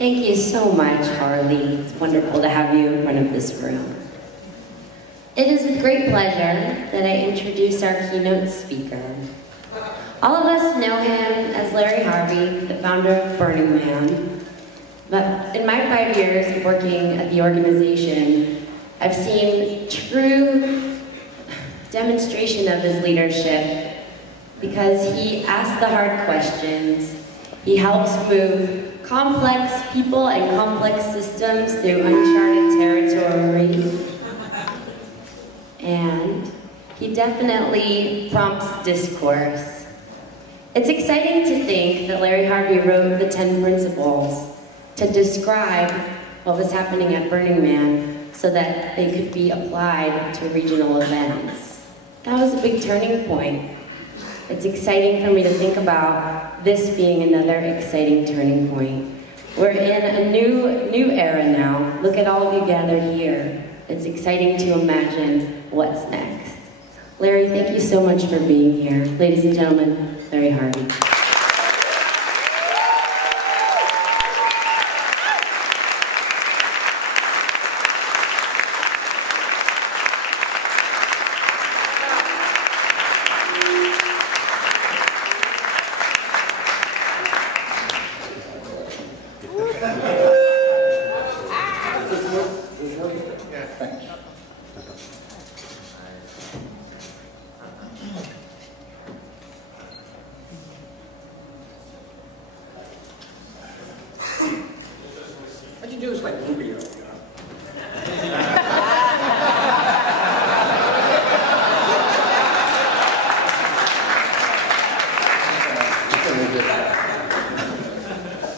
Thank you so much, Harvey. It's wonderful to have you in front of this room. It is with great pleasure that I introduce our keynote speaker. All of us know him as Larry Harvey, the founder of Burning Man. But in my 5 years of working at the organization, I've seen true demonstration of his leadership because he asks the hard questions. He helps move complex people and complex systems through uncharted territory. And he definitely prompts discourse. It's exciting to think that Larry Harvey wrote the 10 principles to describe what was happening at Burning Man so that they could be applied to regional events. That was a big turning point. It's exciting for me to think about this being another exciting turning point. We're in a new era now. Look at all of you gathered here. It's exciting to imagine what's next. Larry, thank you so much for being here. Ladies and gentlemen, Larry Harvey.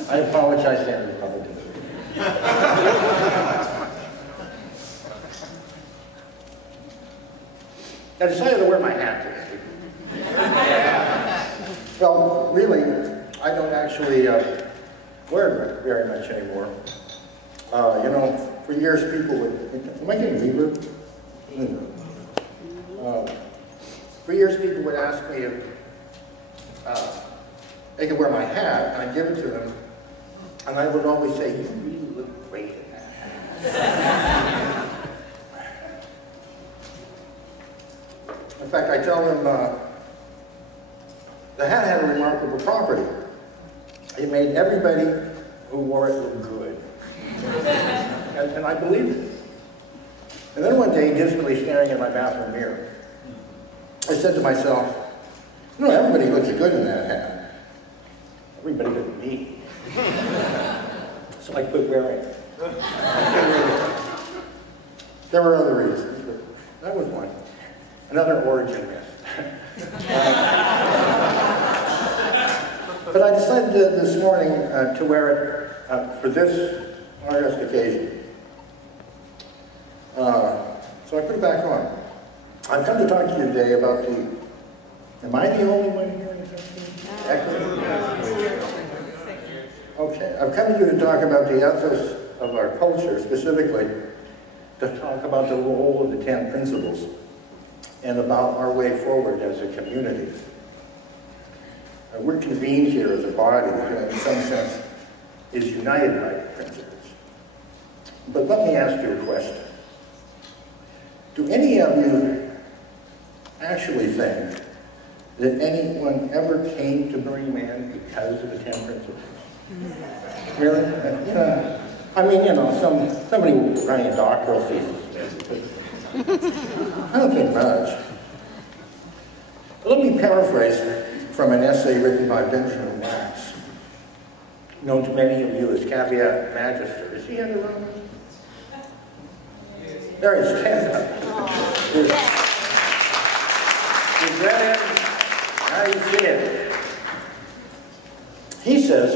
I apologize to every Republican. I decided to wear my hat today. Well, really, I don't actually wear it very much anymore. You know, for years people would, am I getting reverb? For years people would ask me if they could wear my hat, and I'd give it to them, and I would always say, "You really look great in that hat." In fact, I tell them the hat had a remarkable property. It made everybody who wore it look good. And I believed it. And then one day, dismally staring at my bathroom mirror, I said to myself, "You know, everybody looks good in that hat. Everybody but me." So I quit wearing it. There were other reasons, but that was one. Another origin myth. But I decided this morning to wear it for this August occasion. So I put it back on. I've come to talk to you today about the, am I the only one here in Texas? Okay, I've come to you to talk about the ethos of our culture, specifically to talk about the role of the 10 principles and about our way forward as a community. We're convened here as a body that in some sense is united by the principles. But let me ask you a question. Do any of you actually think that anyone ever came to Burning Man because of the 10 principles? Really? I mean, you know, somebody writing a doctoral thesis. I don't think much. Let me paraphrase from an essay written by Benjamin Wax, known to many of you as Caveat Magister. Is he in the room? There he is. Stand up. Is that him? How do you see it? He says,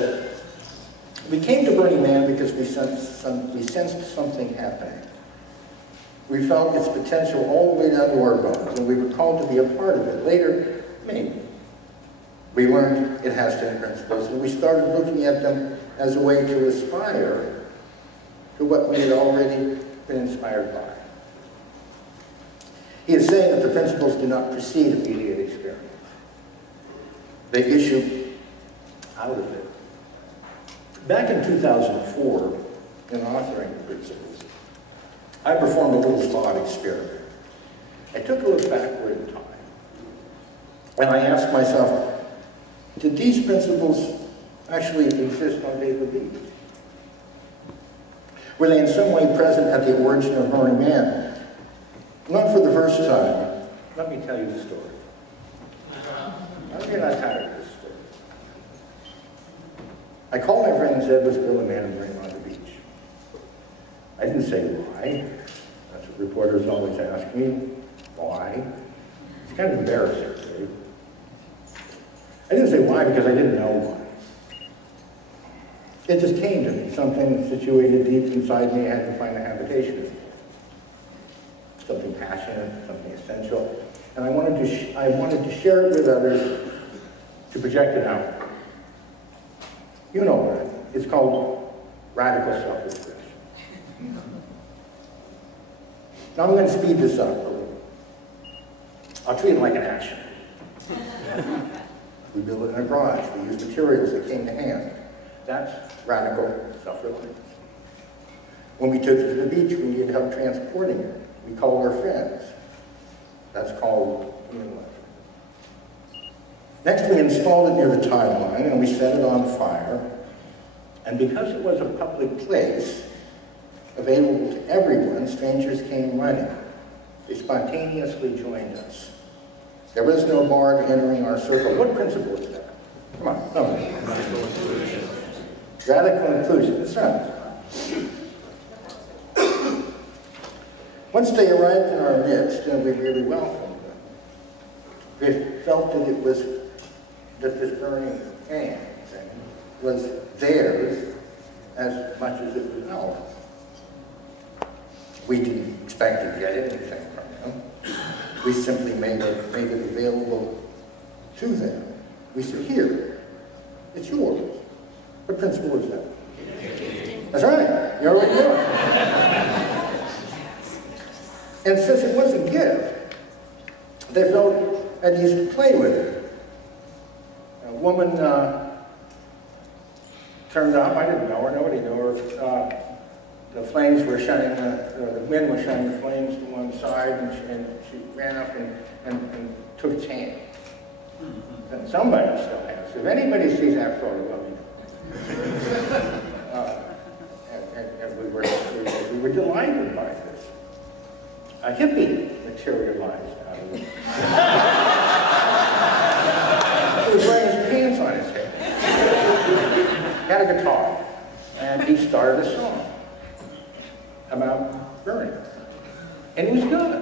"We came to Burning Man because we sensed something happening. We felt its potential all the way down to our bones, and we were called to be a part of it. Later, maybe, we learned it has 10 principles, and we started looking at them as a way to aspire to what we had already been inspired by." He is saying that the principles do not precede immediate experience. They issue out of it. Back in 2004, in authoring the principles, I performed a little thought experiment. I took a look backward in time, and I asked myself, did these principles actually exist on David Beach? Were they in some way present at the origin of Burning Man? Not for the first time. Let me tell you the story. You're not tired of this story. I called my friend and said, let's build a man and bring him on the beach. I didn't say why. That's what reporters always ask me. Why? It's kind of embarrassing, Dave. I didn't say why because I didn't know why. It just came to me, something situated deep inside me I had to find a habitation for. Something passionate, something essential. And I wanted to share it with others, to project it out. You know that. It's called radical self-expression. Now I'm going to speed this up a little. I'll treat it like an action. We built it in a garage. We used materials that came to hand. That's radical self-reliance. When we took it to the beach, we needed help transporting it. We called our friends. That's called being left. Next, we installed it near the timeline, and we set it on fire. And because it was a public place, available to everyone, strangers came running. They spontaneously joined us. There was no bar to entering our circle. What principle is that? Come on, no. Radical inclusion, that's right. Once they arrived in our midst, we really welcomed them. We felt that this burning can thing was theirs as much as it was ours. We didn't expect to get anything from them. We simply made it available to them. We said, here, it's yours. What principle is that? That's right, you already know it. And since it was a gift, they felt at ease to play with it. A woman turned up, I didn't know her, nobody knew her. The flames were shining, the wind was shining the flames to one side, and she ran up and took its hand. And somebody still has. If anybody sees that photo, let me know. And we were delighted by this. A hippie materialized out of it. He was wearing his pants on his head. He had a guitar, and he started a song about burning. And it was good.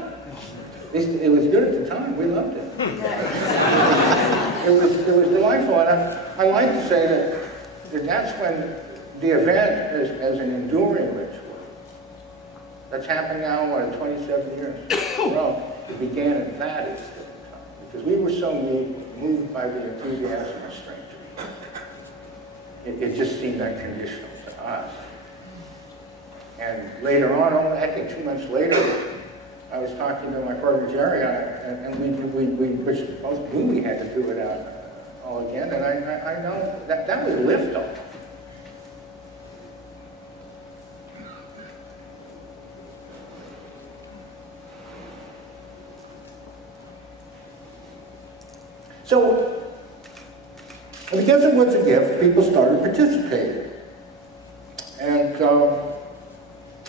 It was good at the time. We loved it. It was delightful. And I like to say that that's when the event as an enduring ritual that's happened now, 27 years in a row, it began at that at the time. Because we were so moved by the enthusiasm of strangers. It just seemed unconditional to us. And later on, I think 2 months later, I was talking to my partner Jerry, and we both knew we had to do it out all again, and I know that was liftoff. So, because it was a gift, people started participating.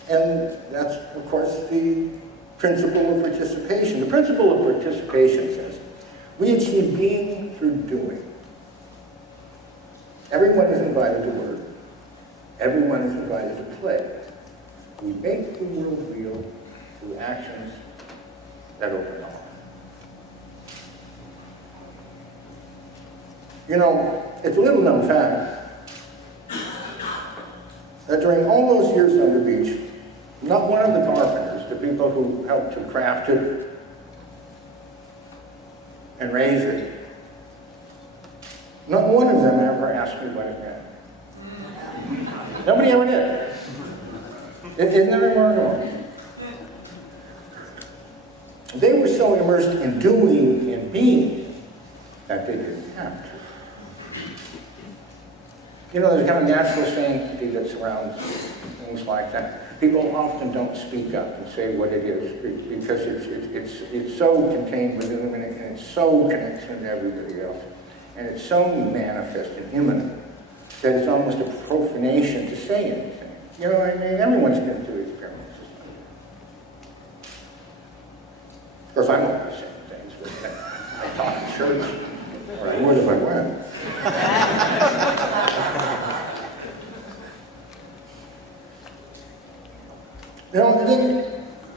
And that's, of course, the principle of participation. The principle of participation says, we achieve being through doing. Everyone is invited to work. Everyone is invited to play. We make the world real through actions that open up. You know, it's a little known fact that during all those years on the beach, not one of the carpenters, the people who helped to craft it and raise it, not one of them ever asked me what it meant. Nobody ever did. Isn't that remarkable? They were so immersed in doing and being that they didn't have to. You know, there's kind of natural sanctity that surrounds things like that. People often don't speak up and say what it is because it's so contained within them, and it's so connected to everybody else. And it's so manifest and imminent that it's almost a profanation to say anything. You know what I mean? Everyone's been through experiences. Of course, I'm not saying things, but I taught in church, or I would if I went. You know, they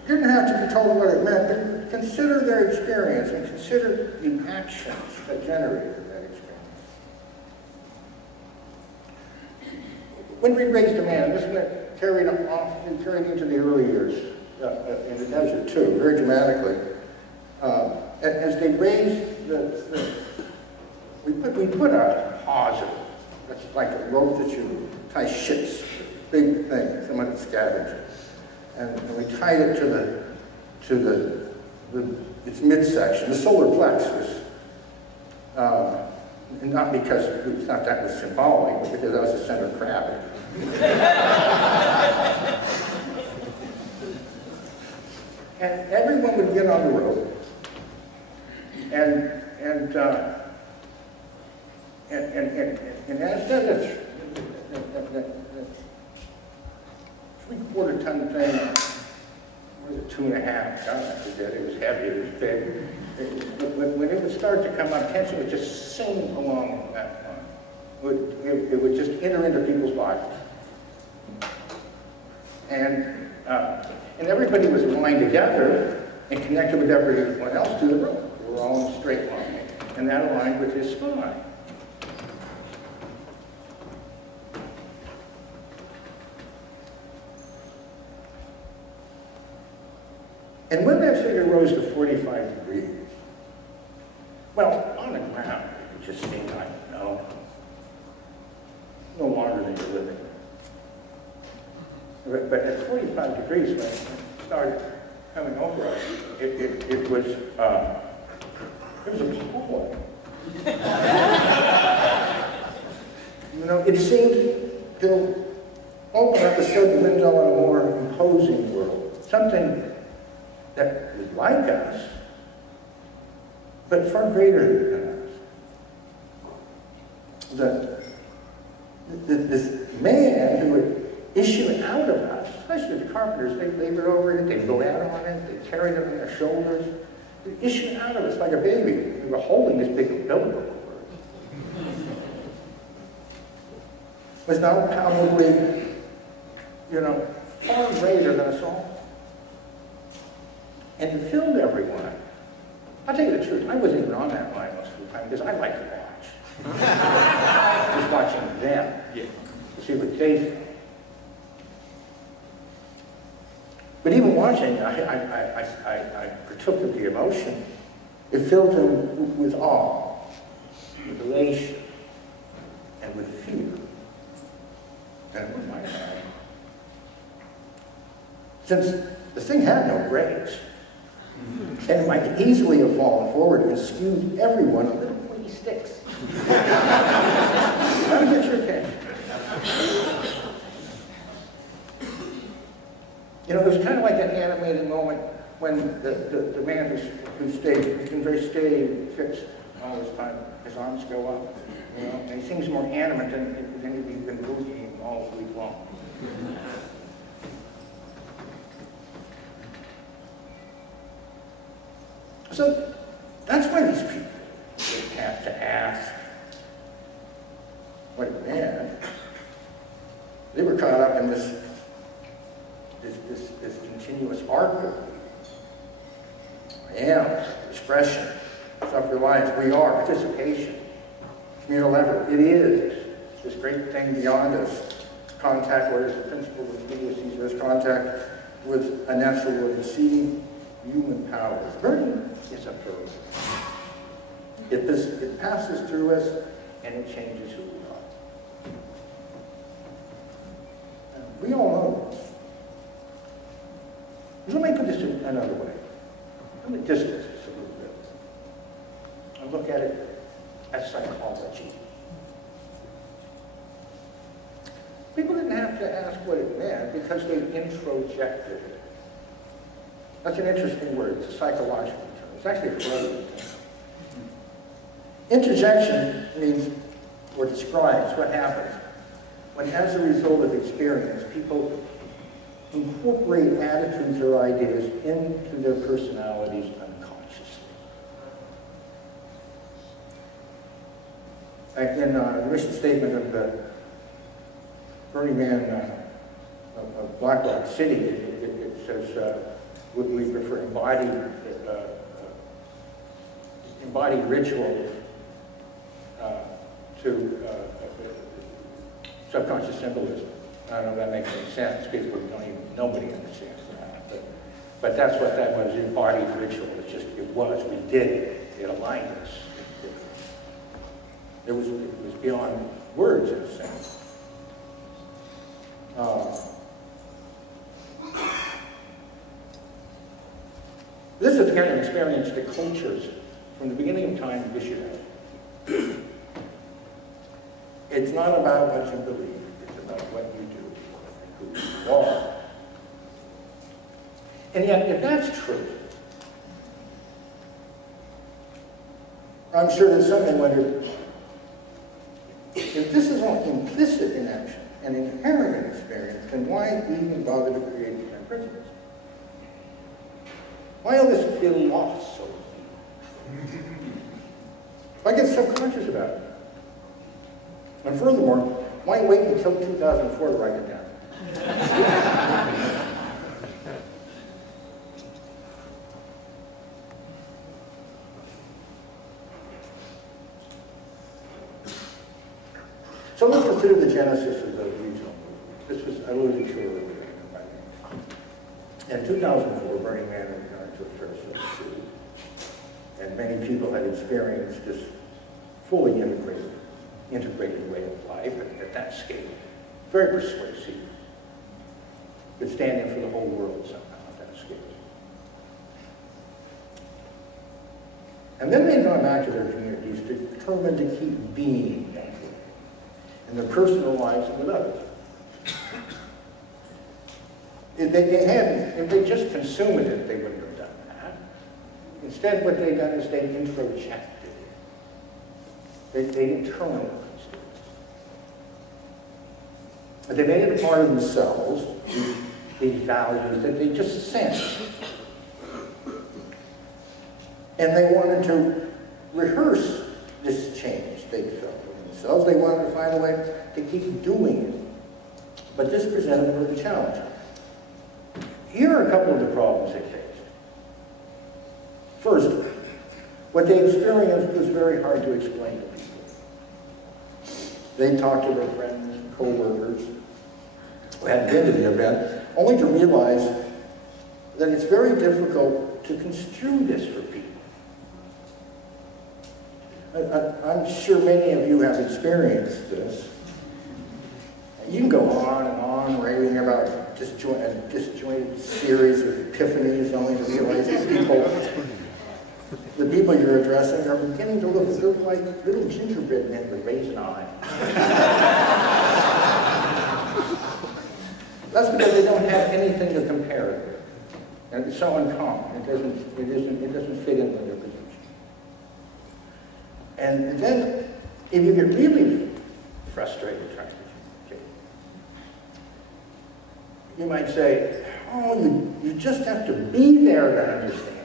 didn't have to be told what it meant, but consider their experience and consider the actions that generated that experience. When we raised a man, this went carried into the early years in the desert too, very dramatically. As they raised we put a hawser, that's like a rope that you tie ships, big thing, someone that scavenges. And we tied it to its midsection, the solar plexus. And not because we thought that was symbolic, but because that was the center of gravity. And everyone would get on the rope, and as that 3/4 ton thing, what was it, 2.5 tons, I forget, it was heavy, it was big. When it would start to come up, tension would just sing along that line. It would just enter into people's bodies. And everybody was aligned together and connected with everyone else to the rope. We were all in a straight line, and that aligned with his spine. And when that figure rose to 45 degrees, well, on the ground, it just seemed like, no longer than you're living. But at 45 degrees, when it started coming over us, it was appalling. You know, it seemed to open up a certain window on a more imposing world, something that was like us, but far greater than us. This man who would issue out of us, especially the carpenters, they labored over it, they bled on it, they carried it on their shoulders. They issued out of us like a baby. We were holding this big umbilical cord. It was now probably, you know, far greater than us all. And it filled everyone. I'll tell you the truth, I wasn't even on that line most of the time because I like to watch. Just watching them, to see what they think. But even watching, I partook of the emotion. It filled him with awe, with elation, and with fear. And it was my time. Since the thing had no brakes, and it might easily have fallen forward and skewed everyone a little pointy sticks. How to get your attention. You know, it was kind of like that animated moment when the man who stayed, very steady, fixed all this time, his arms go up, you know, and he seems more animate than he'd been moving all week long. So that's why these people have to ask, wait a minute, they were caught up in this continuous arc of I am, expression, self-reliance, we are, participation, communal effort. It is this great thing beyond us. Contact, what is the principle of idiocy? There is contact with a natural world, exceeding human powers. Burden is a burden. It passes through us and it changes who we are. And we all know this. Let me put this another way. Let me distance this a little bit and look at it as psychology. didn't have to ask what it meant because they introjected it. That's an interesting word. It's a psychological term. It's actually a Freudian term. Interjection means, or describes what happens when, as a result of experience, people incorporate attitudes or ideas into their personalities unconsciously. In the mission statement of the Burning Man of Black Rock City, it says we prefer embodied ritual to subconscious symbolism. I don't know if that makes any sense because nobody understands that. But that's what that was, embodied ritual. It was, we did it. It aligned us. It was beyond words in a sense. This is the kind of experience that cultures, from the beginning of time, wish you had. It's not about what you believe, it's about what you do, who you are. And yet, if that's true, I'm sure that somebody wondered, if this is all implicit in action, an inherent in experience, then why even bother to create the 10 principles? Why all this feel lost so easy? Why get subconscious about it? And furthermore, why wait until 2004 to write it down? So let's consider the genesis of the regional movement. This was alluded to earlier. In 2004, Burning Man had gone to a fair city, and many people had experienced this fully integrated way of life at that scale. Very persuasive. Good standing for the whole world somehow at that scale. And then they'd gone back to their communities determined to keep being that way in their personal lives and with others. If they just consumed it, they wouldn't have done that. Instead, what they've done is they introjected it. They internalized it. They made it a part of themselves, these values that they just sensed. And they wanted to rehearse this change they felt in themselves. They wanted to find a way to keep doing it. But this presented them with a challenge. Here are a couple of the problems they faced. First, what they experienced was very hard to explain to people. They talked to their friends and co-workers who had been to the event, only to realize that it's very difficult to construe this for people. I'm sure many of you have experienced this. You can go on and on raving about a disjointed series of epiphanies only to realize the people you're addressing are beginning to look like little gingerbread men with raisin eyes. That's because they don't have anything to compare it with. And it's so uncommon. It doesn't fit into their position. And then, if you get really frustrated trying to you might say, oh, you just have to be there to understand it.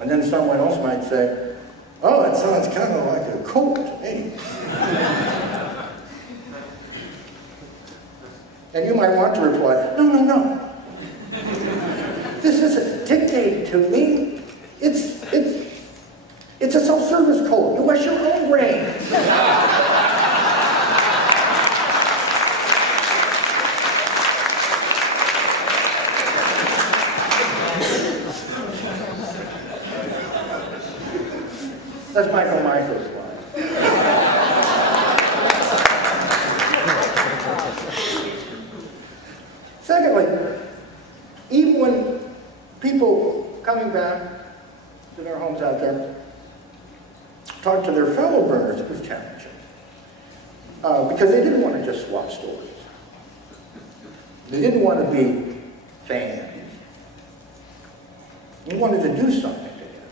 And then someone else might say, oh, it sounds kind of like a cult to me. And you might want to reply, no. This isn't dictated to me. It's a self-service cult. You wash your own brain. That's Michael's line. Secondly, even when people coming back to their homes out there talk to their fellow burners, it was challenging. because they didn't want to just swap stories. They didn't want to be fans. They wanted to do something together.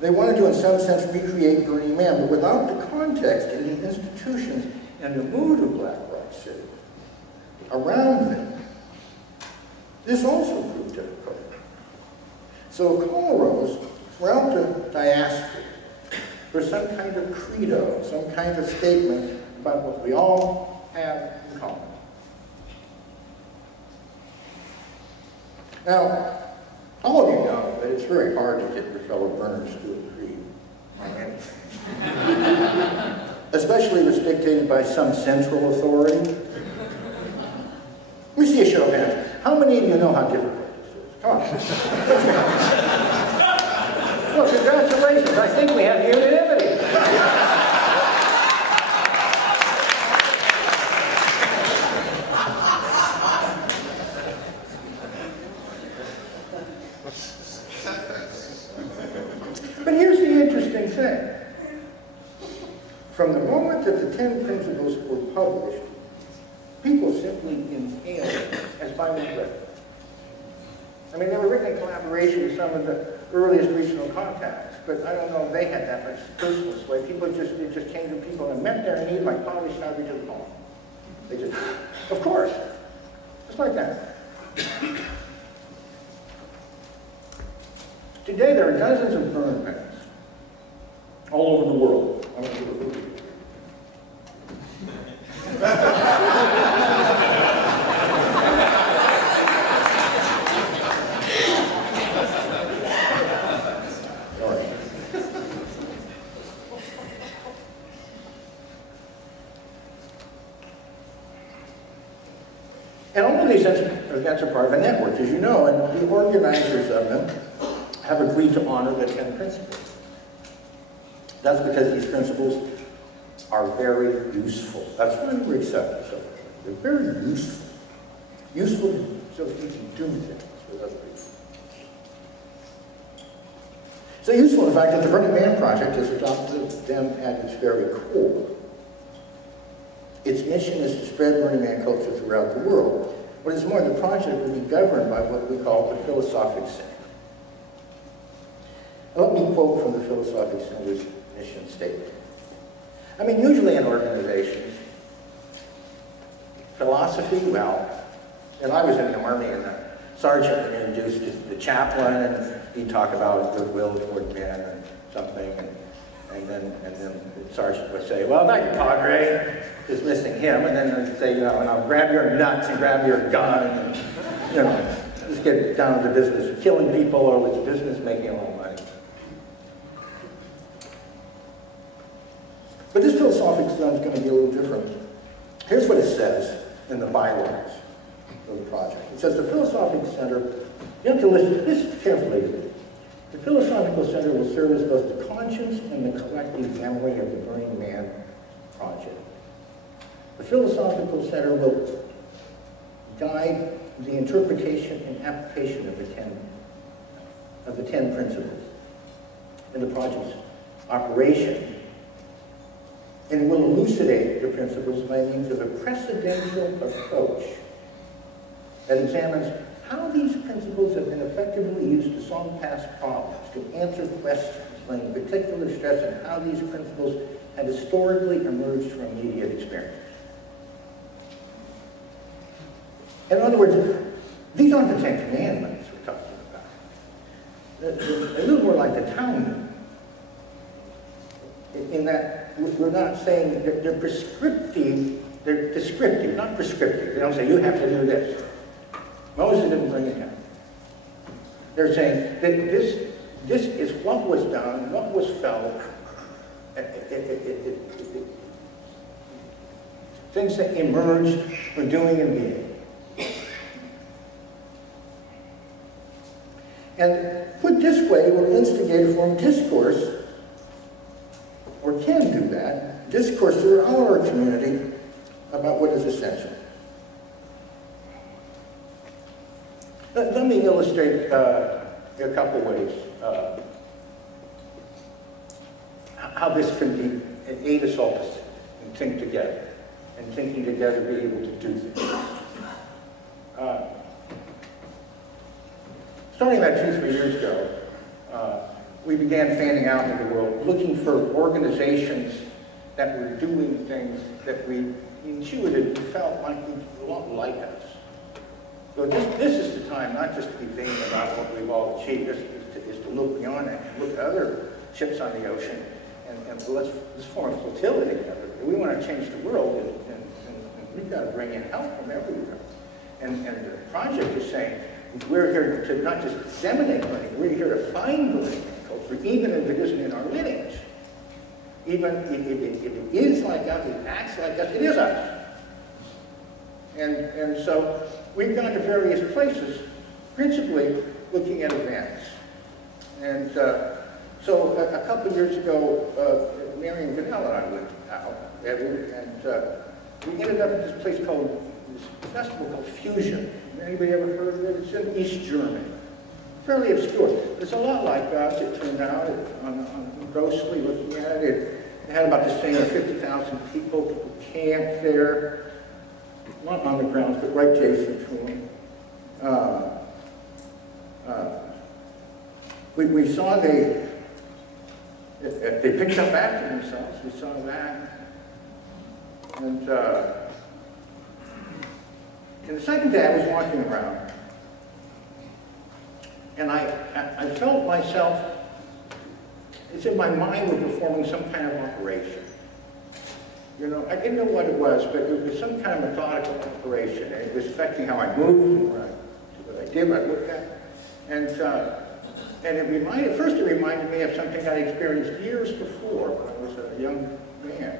They wanted to, in some sense, recreate Burning Man, but without the context and the institutions and the mood of Black Rock City around them. This also proved difficult. So a call arose throughout the diaspora for some kind of credo, some kind of statement about what we all have in common. Now, all of you know that it's very hard to get your fellow burners to agree on anything. Especially if it's dictated by some central authority. Let me see a show of hands. How many of you know how difficult this is? Come on. Well, congratulations. I think we have unanimity. But here's the interesting thing. From the moment that the 10 principles were published, people simply inhaled them as Bible read. I mean, they were written in collaboration with some of the earliest regional contacts, but I don't know if they had that much personal sway. People just came to people and met their need like polished ivory to the bone. They just, of course, just like that. Today, there are dozens of burn pens all over the world. I want to do a movie. And all of these events are part of a network, as you know, and the organizers of them have agreed to honor the 10 principles. That's because these principles are very useful. That's why we're accepted so much. They're very useful. Useful so that you can do things with other people. So useful, in fact, that the Burning Man Project has adopted them at its very core. Its mission is to spread Burning Man culture throughout the world. What is more, the project will be governed by what we call the Philosophic Center. Now, let me quote from the Philosophic Center's mission statement. I mean, usually in organizations, philosophy, well, and I was in the Army, and the sergeant would introduce the chaplain, and he'd talk about goodwill toward men and something, and then the sergeant would say, well, thank you, Padre, dismissing him, and then they'd say, you know, and I'll grab your nuts and grab your gun, and, you know, just get down to the business of killing people or with business making a lot of money. But this philosophic stuff is going to be a little different. Here's what it says in the bylaws of the project. It says the Philosophic Center, you have to listen this carefully. The Philosophical Center will serve as both the conscience and the collective memory of the Burning Man project. The Philosophical Center will guide the interpretation and application of the 10 principles in the project's operation, and will elucidate the principles by means of a precedential approach that examines how these principles have been effectively used to solve past problems, to answer questions, laying particular stress on how these principles have historically emerged from immediate experience. In other words, these aren't the 10 Commandments we're talking about. They're a little more like the Talmud, in that we're not saying they're prescriptive, they're descriptive, not prescriptive. They don't say, you have to do this. Moses didn't bring it down. They're saying that this is what was done, what was felt, things that emerged from doing and being. And put this way, will instigate a form of discourse, or can do that, discourse throughout our community about what is essential. Let me illustrate in a couple ways how this can aid us all and think together. And thinking together, be able to do things. Starting about 2-3 years ago, we began fanning out into the world, looking for organizations that were doing things that we intuitively felt like a lot like us. So this is the time not just to be vain about what we've all achieved, is to look beyond that and look at other ships on the ocean, and let's form a flotilla together. We want to change the world, and we've got to bring in help from everywhere. And the project is saying, we're here to not just disseminate learning, we're here to find learning in culture, even if it isn't in our lineage. Even if it is like us, it acts like us, it is us. And so we've gone to various places, principally looking at events. And so a couple of years ago, Mary and Vanilla and I went out, and we ended up at this place called, this festival called Fusion. Anybody ever heard of it? It's in East Germany. Fairly obscure. It's a lot like us, it turned out, on grossly looking at it. It had about the same 50,000 people who camped there, not on the grounds, but right adjacent to them. We saw they picked up after themselves. We saw that. And the second day I was walking around, and I felt myself, as if my mind were performing some kind of operation. You know, I didn't know what it was, but it was some kind of methodical operation, and it was affecting how I moved, what I did, what I looked at. And it reminded me of something I experienced years before when I was a young man.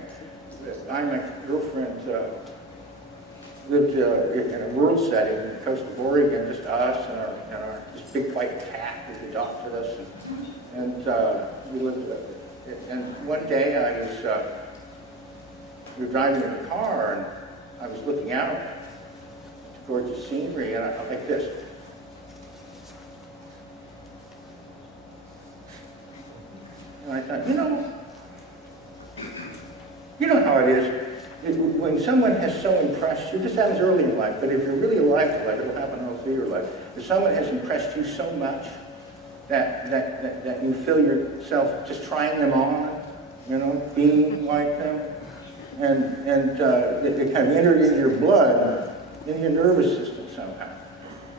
I and my girlfriend lived in a rural setting on the coast of Oregon, just us and our this big white cat that adopted us. And we lived with it. And one day we were driving in a car, and I was looking out towards the scenery, and I felt like this. And I thought, you know how it is. When someone has so impressed you, this happens early in life, but if you're really alive to life, it'll happen all through your life. If someone has impressed you so much that you feel yourself just trying them on, you know, being like them, and it kind of entered into your blood, in your nervous system somehow.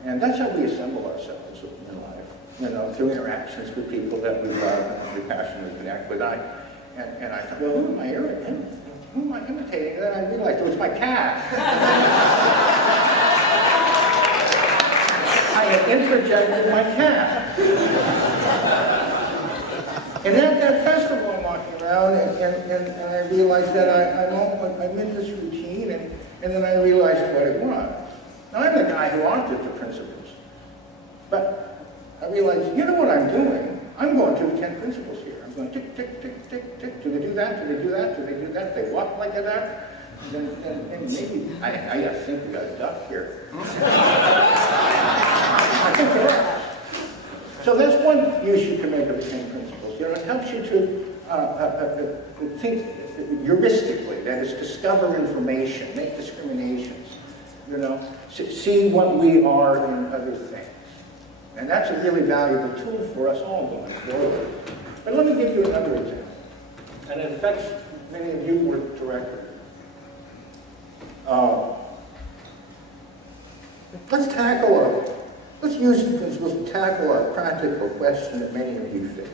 And that's how we assemble ourselves in life, you know, through interactions with people that we love and we passionately connect with. And I thought, well, who am I imitating? And then I realized it was my cat. I had interjected my cat. And at that festival, I'm walking around, and I realized that I'm in this routine, and then I realized what it was. Now, I'm the guy who authored the principles, but I realized, you know what I'm doing? I'm going through the 10 principles here. I'm going tick, tick, tick, tick, tick. Do they do that? Do they do that? Do they do that? Do they walk like that? And maybe, I think we got a duck here. I think there are. So that's one use you can make of the 10 principles. You know, it helps you to think heuristically, that is, discover information, make discriminations, you know, see what we are in other things. And that's a really valuable tool for us all going forward. But let me give you another example. And it affects many of you more directly. Let's use the principles to tackle a practical question that many of you face.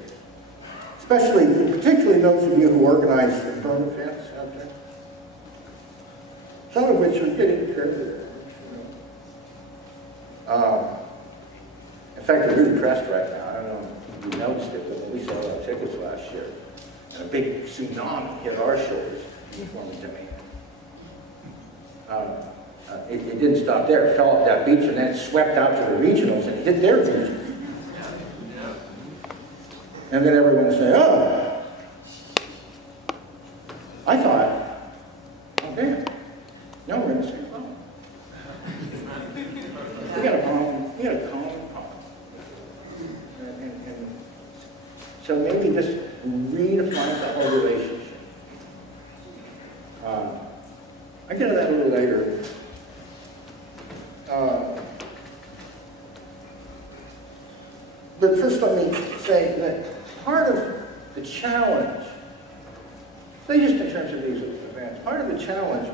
Particularly those of you who organize the current events out there. Some of which are getting fairly large. In fact, we're really pressed right now. I don't know if you noticed it, but when we sold our tickets last year, and a big tsunami hit our shores, informed to me. It didn't stop there. It fell off that beach and then it swept out to the regionals and hit their region. And then everyone would say, oh. I thought, oh, damn. No, we're in the same problem. We got a problem. We got a common problem. And so maybe just redefine the whole relationship. But first let me say that part of the challenge, not just in terms of these events, part of the challenge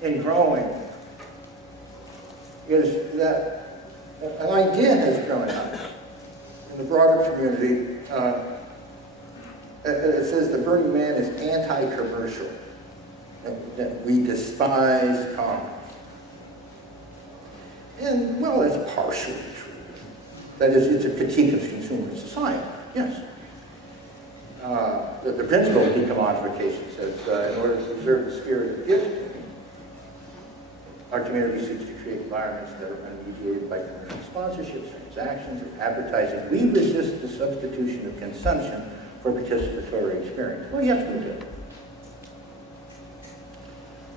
in growing is that an idea has grown up in the broader community. It says the Burning Man is anti-commercial, that we despise commerce. And, well, that's partially true. That is, it's a critique of consumer society, yes. The principle of decommodification says, in order to preserve the spirit of gift, our community seeks to create environments that are unmediated by commercial sponsorships, transactions, or advertising. We resist the substitution of consumption for participatory experience. Well, yes, we do.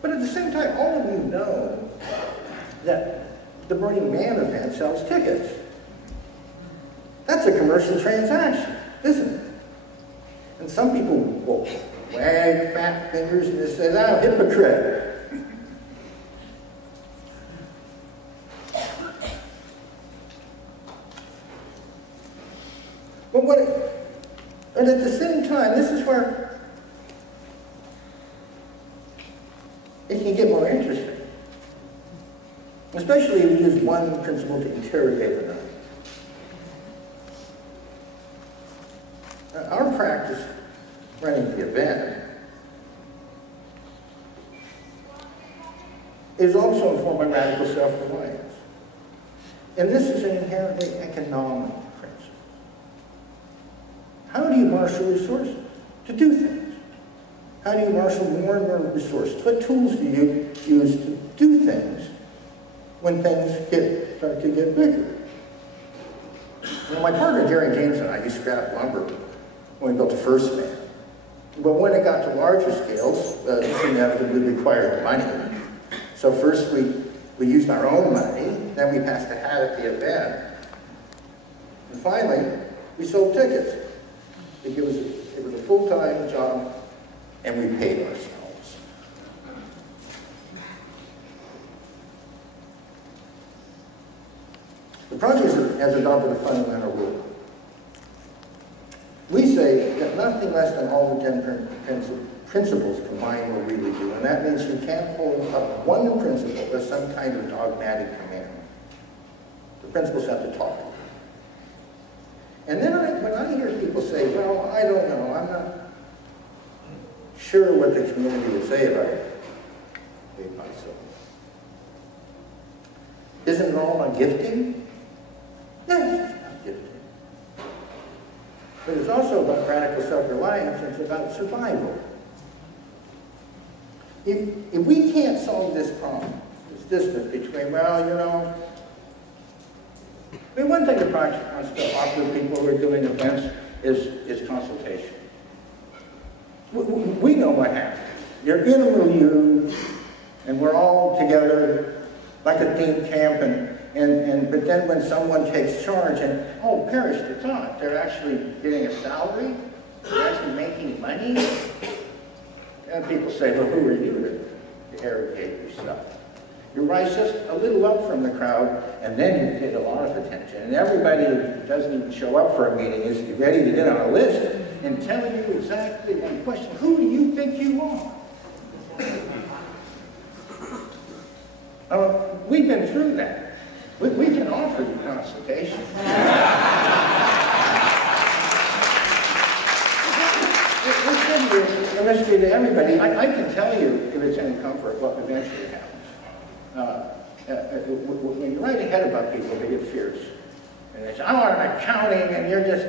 But at the same time, all of you know that the Burning Man event sells tickets. That's a commercial transaction, isn't it? And some people will wag fat fingers and just say, "Oh, hypocrite." But at the same time, this is where it can get more interesting. Especially if you use one principle to interrogate another. Our practice running the event is also informed by radical self-reliance. And this is an inherently economic principle. How do you marshal resources to do things? How do you marshal more and more resources? What tools do you use to do things when things start to get bigger? Well, my partner Jerry James and I used to scrap lumber when we built the first man. But when it got to larger scales, this inevitably required money. So first we used our own money, then we passed a hat at the event, and finally we sold tickets. It was a full-time job, and we paid ourselves. The project has adopted a fundamental rule. We say that nothing less than all the 10 principles combined will really do, and that means you can't hold up one principle as some kind of dogmatic command. The principles have to talk. And then when I hear people say, well, I don't know, I'm not sure what the community would say about it, leave myself. Isn't it all about gifting? Yes, it's about gifting. But it's also about radical self-reliance, it's about survival. If we can't solve this problem, this distance between, well, you know, I mean, one thing the project wants to offer people who are doing events is consultation. We know what happens. You're in a milieu, and we're all together like a team camp, but then when someone takes charge and, oh, perish the thought, they're actually getting a salary, they're actually making money, and people say, well, who are you to arrogate yourself? You rise just a little up from the crowd, and then you get a lot of attention. And everybody who doesn't even show up for a meeting is ready to get on a list and tell you exactly and question, who do you think you are? We've been through that. We can offer you consultation. It must be to everybody. I can tell you, if it's any comfort, what eventually happens. When you write ahead about people, they get fierce. And they say, I want an accounting, and you're just...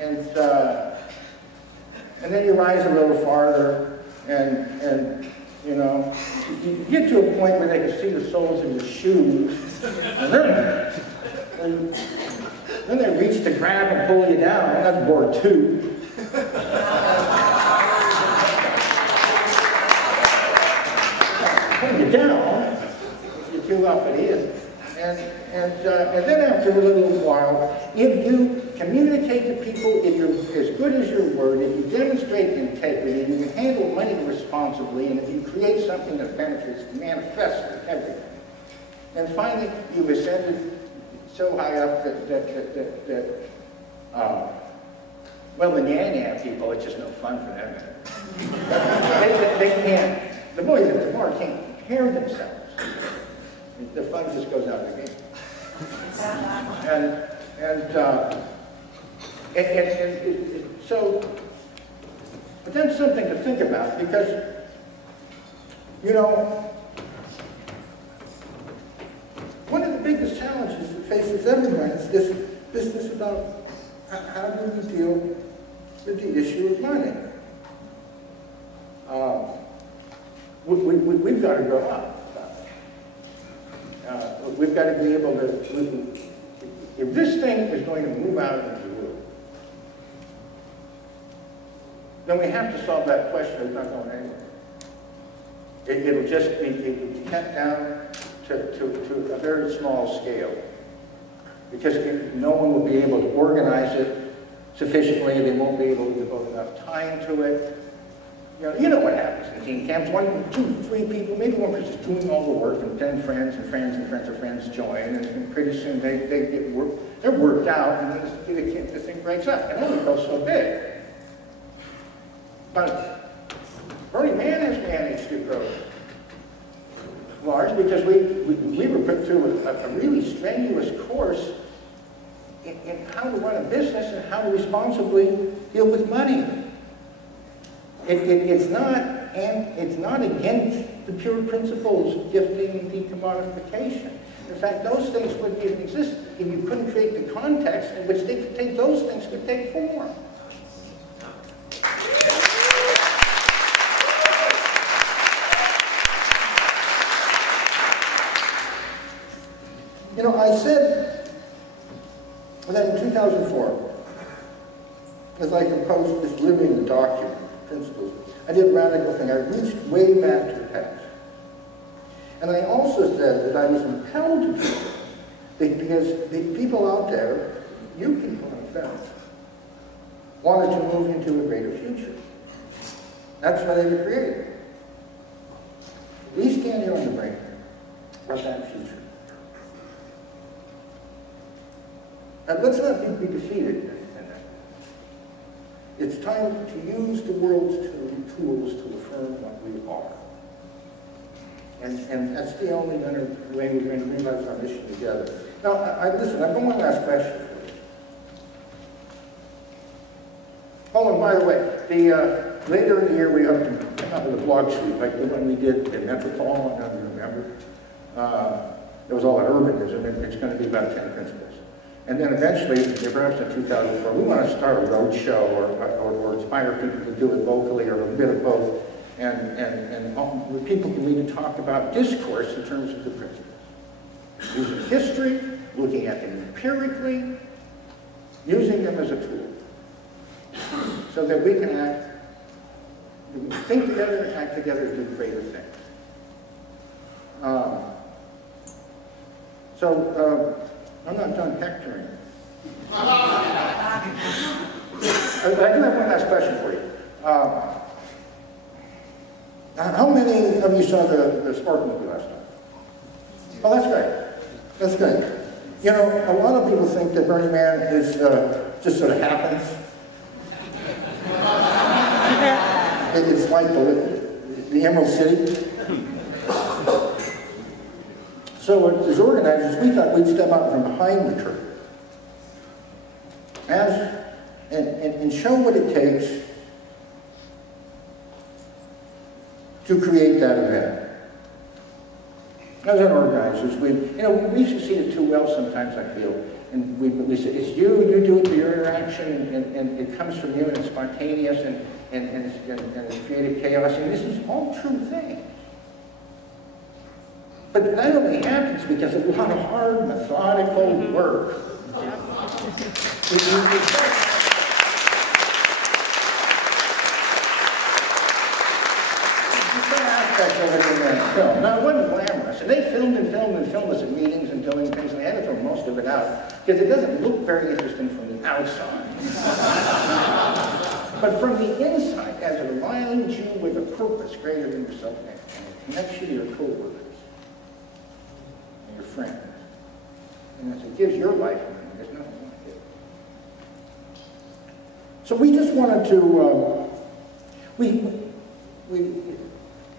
And then you rise a little farther, and you know, you get to a point where they can see the soles of your shoes, and then they reach to grab and pull you down, and that's board 2. Pull you down, you're too up it is. And then after a little while, if you communicate to people, if you're as good as your word, if you demonstrate integrity, if you can handle money responsibly, and if you create something that benefits, manifests everything. And finally, you've ascended so high up well, the Nan people, it's just no fun for them. They can't, the more can't hear themselves. The fun just goes out of the game. So, but that's something to think about because, you know, one of the biggest challenges that faces everyone is this business about how do we deal with the issue of money. We've got to grow up. We've got to be able to, if this thing is going to move out into the world, then we have to solve that question. It's not going anywhere. It'll just be kept down to a very small scale. Because no one will be able to organize it sufficiently, they won't be able to devote enough time to it. You know what happens in teen camps. 1, 2, 3 people, maybe one person's doing all the work, and 10 friends and friends and friends of friends join, and pretty soon they're worked out, and then the thing breaks up. It only grows so big. But Burning Man has managed to grow large because we were put through a really strenuous course in how to run a business and how to responsibly deal with money. It's not against the pure principles of gifting and decommodification. In fact, those things wouldn't even exist if you couldn't create the context in which they could take those things could take form. You know, I said that in 2004, as I composed this living document, principles, I did a radical thing. I reached way back to the past. And I also said that I was impelled to do it because the people out there, you people in fact, wanted to move into a greater future. That's why they were created. We stand here on the brink of that future. And let's not be defeated in that. It's time to use the world's tools to affirm what we are. And that's the only way we're going to realize our mission together. Now, listen, I've got one last question for you. Oh, and by the way, later in the year we hope to come out with a blog suite, like the one we did in Metropole, I don't know if you remember. There was all that urbanism, and it's going to be about 10 principles. And then eventually, perhaps in 2004, we want to start a road show or inspire people to do it locally or a bit of both. And people can need to talk about discourse in terms of the principles. Using history, looking at them empirically, using them as a tool. So that we can think together and act together to do greater things. I'm not done hectoring. I do have one last question for you. How many of you saw the sport movie last night? Oh, that's great. That's great. You know, a lot of people think that Burning Man is just sort of happens. It's like the Emerald City. So as organizers, we thought we'd step out from behind the curtain and show what it takes to create that event. As an organizers, we succeeded too well sometimes, I feel. And we say, it's you do it through your interaction, and it comes from you, and it's spontaneous, and it's creative chaos, and this is all true things. But that only happens because of a lot of hard, methodical work. Film. Now, it wasn't glamorous. And they filmed us at meetings and doing things, and they had to throw most of it out because it doesn't look very interesting from the outside. But from the inside, as it aligns you with a purpose greater than yourself, and it connects you to your co-workers and your friends And as it gives your life meaning, there's nothing like it. So we just wanted to,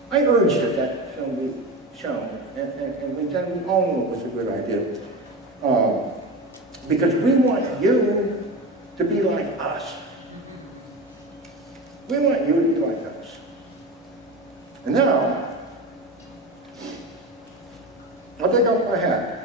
I urged that film be shown, and we all knew it was a good idea. Because we want you to be like us. We want you to be like us. And now, I'll take off my hat.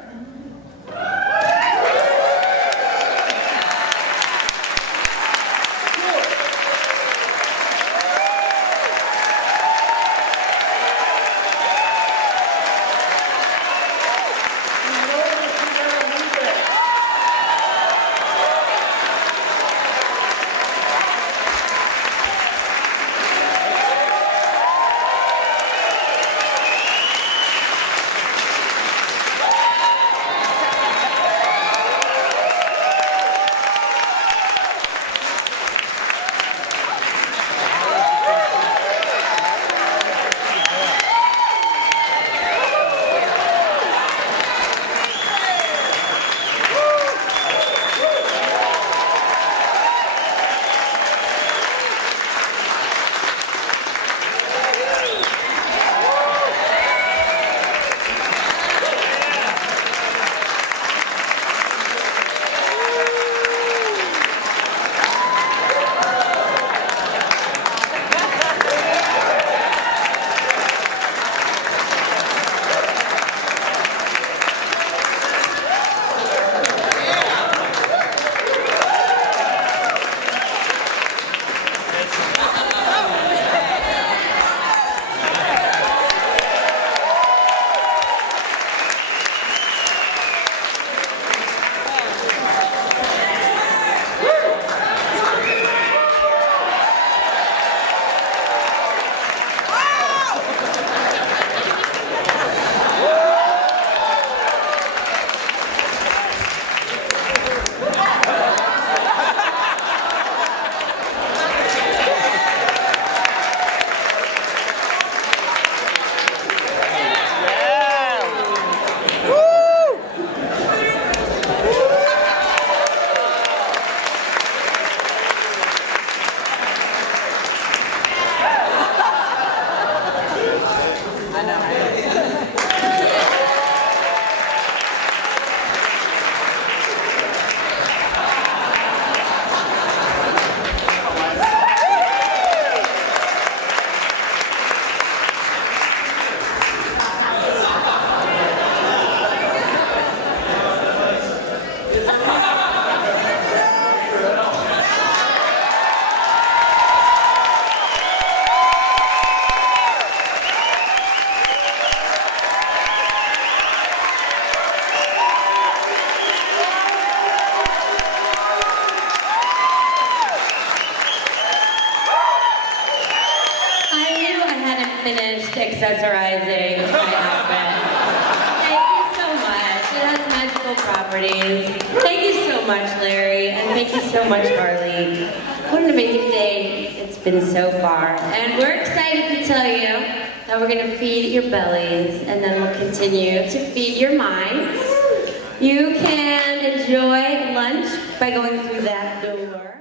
Finished accessorizing my outfit. Thank you so much. It has magical properties. Thank you so much, Larry, and thank you so much, Harley. What an amazing day it's been so far. And we're excited to tell you that we're going to feed your bellies, and then we'll continue to feed your minds. You can enjoy lunch by going through that door.